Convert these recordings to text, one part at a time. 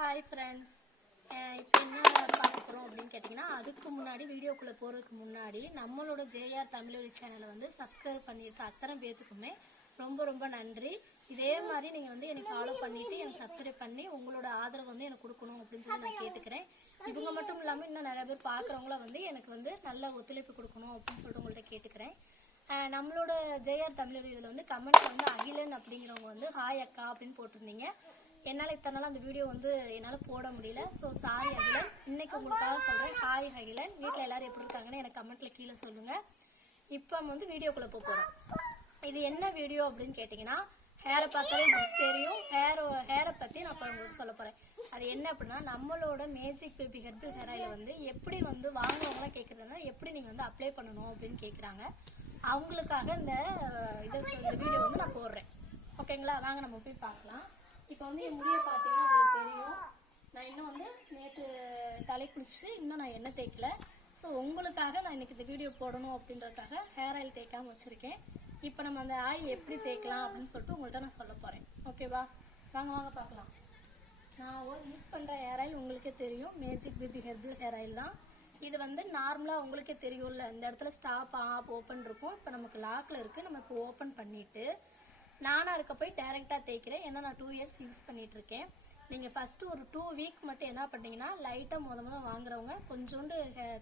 Hi friends, இப்போ என்ன பார்க்க போகிறோம் அப்படின்னு கேட்டிங்கன்னா, அதுக்கு முன்னாடி வீடியோக்குள்ளே போகிறதுக்கு முன்னாடி நம்மளோட ஜேஆர் தமிழொலி சேனலை வந்து சப்ஸ்கிரைப் பண்ணியிருக்க அத்தனை பேத்துக்குமே ரொம்ப ரொம்ப நன்றி. இதே மாதிரி நீங்கள் வந்து எனக்கு ஃபாலோ பண்ணிவிட்டு எனக்கு சப்ஸ்கிரைப் பண்ணி உங்களோட ஆதரவு வந்து எனக்கு கொடுக்கணும் அப்படின்னு சொல்லி நான் கேட்டுக்கிறேன். இவங்க மட்டும் இல்லாமல் இன்னும் நிறைய பேர் பார்க்குறவங்கள வந்து எனக்கு வந்து நல்ல ஒத்துழைப்பு கொடுக்கணும் அப்படின்னு சொல்லிட்டு உங்கள்கிட்ட கேட்டுக்கிறேன். நம்மளோட ஜேஆர் தமிழொலி இதில் வந்து கமெண்ட்ல வந்து அகிலன் அப்படிங்கிறவங்க வந்து ஹாய் அக்கா அப்படின்னு போட்டிருந்தீங்க. என்னால் இத்தனை நாள் அந்த வீடியோ வந்து என்னால் போட முடியல. So sorry Akilan. இன்னைக்கு உங்களுக்காக சொல்கிறேன். ஹாய் அகிலன், வீட்டில் எல்லாரும் எப்படி இருக்காங்கன்னு எனக்கு கமெண்ட்டில் கீழே சொல்லுங்கள். இப்போ வந்து வீடியோக்குள்ளே போகிறோம். இது என்ன வீடியோ அப்படின்னு கேட்டிங்கன்னா, ஹேரை பார்த்தாலே உங்களுக்கு தெரியும். ஹேரை பற்றி நான் இப்போ உங்களுக்கு சொல்ல போகிறேன். அது என்ன அப்படின்னா, நம்மளோட magic baby herbal hair oil வந்து எப்படி வந்து வாங்குறவங்களாம் கேட்குறதுனா எப்படி நீங்கள் வந்து அப்ளை பண்ணணும் அப்படின்னு கேட்குறாங்க. அவங்களுக்காக இந்த வீடியோ வந்து நான் போடுறேன். ஓகேங்களா, வாங்க நம்ம போய் பார்க்கலாம். இப்போ வந்து என் முடியை பார்த்தீங்கன்னா உங்களுக்கு தெரியும். நான் இன்னும் வந்து நேற்று தலை குளிச்சு இன்னும் நான் எண்ணெய் தேய்க்கல. ஸோ உங்களுக்காக நான் இன்னைக்கு இந்த வீடியோ போடணும் அப்படின்றதுக்காக ஹேர் ஆயில் தேய்க்காமல் வச்சுருக்கேன். இப்போ நம்ம அந்த ஆயில் எப்படி தேய்க்கலாம் அப்படின்னு சொல்லிட்டு உங்கள்கிட்ட நான் சொல்ல போகிறேன். ஓகேவா, வாங்க வாங்க பார்க்கலாம். நான் யூஸ் பண்ணுற ஹேர் ஆயில் உங்களுக்கே தெரியும், magic baby herbal hair oil தான். இது வந்து நார்மலாக உங்களுக்கே தெரியும்ல, இந்த இடத்துல ஸ்டாப் ஆப் ஓப்பன் இருக்கும். இப்போ நமக்கு லாக்கில் இருக்குது. நம்ம இப்போ ஓப்பன் பண்ணிவிட்டு நானாக இருக்க போய் டைரெக்டாக தேய்க்கிறேன். ஏன்னா நான் 2 இயர்ஸ் யூஸ் பண்ணிகிட்ருக்கேன். நீங்கள் ஃபஸ்ட்டு ஒரு 2 வீக் மட்டும் என்ன பண்ணிங்கன்னா, லைட்டாக முத வாங்குறவங்க கொஞ்சோண்டு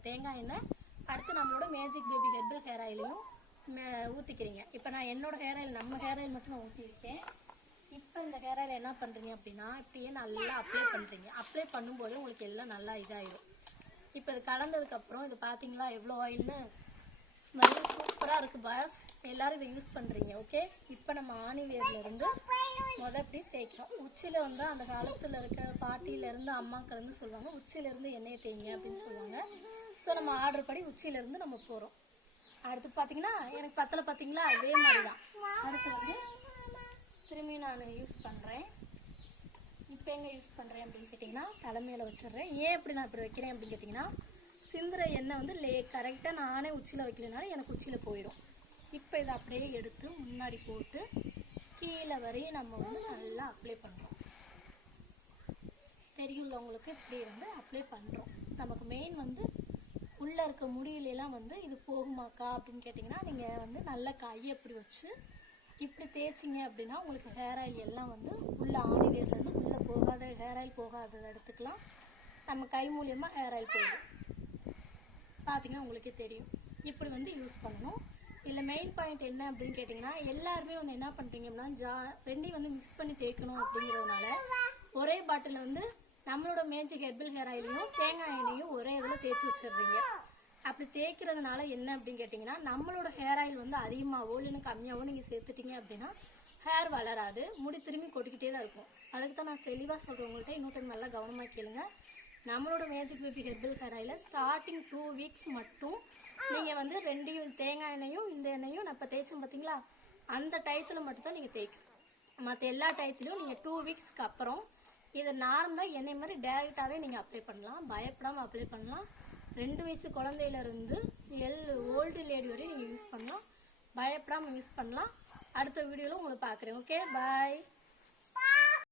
தேங்காய் எண்ணெய், அடுத்து நம்மளோட மேஜிக் பேபி ஹெர்பல் ஹேர் ஆயிலையும் ஊற்றிக்கிறீங்க. இப்போ நான் என்னோடய ஹேர் ஆயில், நம்ம ஹேர் ஆயில் மட்டும் நான் ஊற்றிருக்கேன். இப்போ இந்த ஹேர் ஆயில் என்ன பண்ணுறீங்க அப்படின்னா, இப்படியே நல்லா அப்ளை பண்ணுறீங்க. அப்ளை பண்ணும்போது உங்களுக்கு எல்லாம் நல்லா இதாகிடும். இப்போ இது கலந்ததுக்கப்புறம் இது பார்த்தீங்களா எவ்வளோ ஆயில்னு, ஸ்மெல் சூப்பராக இருக்குது பாஸ். எல்லாரும் இதை யூஸ் பண்ணுறீங்க. ஓகே, இப்போ நம்ம ஆணிவேர்லேருந்து இப்படி தேய்க்கிறோம். உச்சியில் வந்து அந்த காலத்தில் இருக்க பாட்டியிலேருந்து அம்மாக்கள்லேருந்து சொல்லுவாங்க, உச்சியிலேருந்து எண்ணெயை தேய்ங்க அப்படின்னு சொல்லுவாங்க. ஸோ நம்ம ஆர்டர் படி உச்சியிலேருந்து நம்ம போகிறோம். அடுத்து பார்த்தீங்கன்னா எனக்கு பத்தலை பார்த்தீங்களா, இதே மாதிரி தான். அடுத்து வந்து திரும்பி நான் யூஸ் பண்ணுறேன். இப்போ எங்கே யூஸ் பண்ணுறேன் அப்படின்னு கேட்டிங்கன்னா, தலைமையில் வச்சிடுறேன். ஏன் இப்படி நான் இப்படி வைக்கிறேன் அப்படின்னு கேட்டிங்கன்னா, சிந்துற எண்ணெய் வந்து கரெக்டாக நானே உச்சியில் வைக்கிறதுனால எனக்கு உச்சியில் போயிடும். இப்போ இதை அப்படியே எடுத்து முன்னாடி போட்டு கீழே வரையும் நம்ம வந்து நல்லா அப்ளை பண்ணுறோம். தெரியும்ல உங்களுக்கு, இப்படி வந்து அப்ளை பண்ணுறோம். நமக்கு மெயின் வந்து உள்ளே இருக்க முடியலாம் வந்து இது போகுமாக்கா அப்படின்னு கேட்டிங்கன்னா, நீங்கள் வந்து நல்லா கையை அப்படி வச்சு இப்படி தேய்ச்சிங்க அப்படின்னா உங்களுக்கு ஹேர் ஆயில் எல்லாம் வந்து உள்ளே ஆணிவேர்லேருந்து உள்ளே போகாத ஹேர் ஆயில் போகாத இடத்துக்குலாம் நம்ம கை மூலியமாக ஹேர் ஆயில் போயிடும். பார்த்தீங்கன்னா உங்களுக்கே தெரியும். இப்படி வந்து யூஸ் பண்ணணும். இதில் மெயின் பாயிண்ட் என்ன அப்படின்னு கேட்டிங்கன்னா, எல்லாருமே வந்து என்ன பண்ணுறீங்க அப்படின்னா, ரெண்டையும் வந்து மிக்ஸ் பண்ணி தேய்க்கணும் அப்படிங்கிறதுனால ஒரே பாட்டில் வந்து நம்மளோட மேஜிக் ஹெர்பல் ஹேர் ஆயிலையும் தேங்காய் எண்ணெயும் ஒரே இதில் தேய்ச்சி வச்சிடுறீங்க. அப்படி தேய்க்கிறதுனால என்ன அப்படின்னு கேட்டிங்கன்னா, நம்மளோட ஹேர் ஆயில் வந்து அதிகமாகவோ இல்லைன்னு கம்மியாகவோ நீங்கள் சேர்த்துட்டீங்க அப்படின்னா ஹேர் வளராது, முடி திரும்பி கொட்டிக்கிட்டே தான் இருக்கும். அதுக்கு தான் நான் தெளிவாக சொல்கிறேன் உங்கள்கிட்ட. இன்னொரு டைம் நல்லா கவனமாக கேளுங்க. நம்மளோட மேஜிக் பேபி ஹெர்பல் ஹேர் ஆயிலில் ஸ்டார்டிங் 2 வீக்ஸ் மட்டும் நீங்கள் வந்து 2 தேங்காய் எண்ணெயும் இந்த எண்ணெயும் நான் இப்போ தேய்ச்சோம் பார்த்தீங்களா, அந்த டயத்தில் மட்டும்தான் நீங்கள் தேய்க்கும். மற்ற எல்லா டயத்துலையும் நீங்கள் 2 வீக்ஸ்க்கு அப்புறம் இதை நார்மலாக எண்ணெய் மாதிரி டேரெக்டாகவே நீங்கள் அப்ளை பண்ணலாம். பயப்படாமல் அப்ளை பண்ணலாம். 2 வயசு குழந்தையிலேருந்து ஓல்டு லேடி வரையும் நீங்கள் யூஸ் பண்ணலாம். பயப்படாமல் யூஸ் பண்ணலாம். அடுத்த வீடியோவில் உங்களை பார்க்குறேன். ஓகே, பாய்.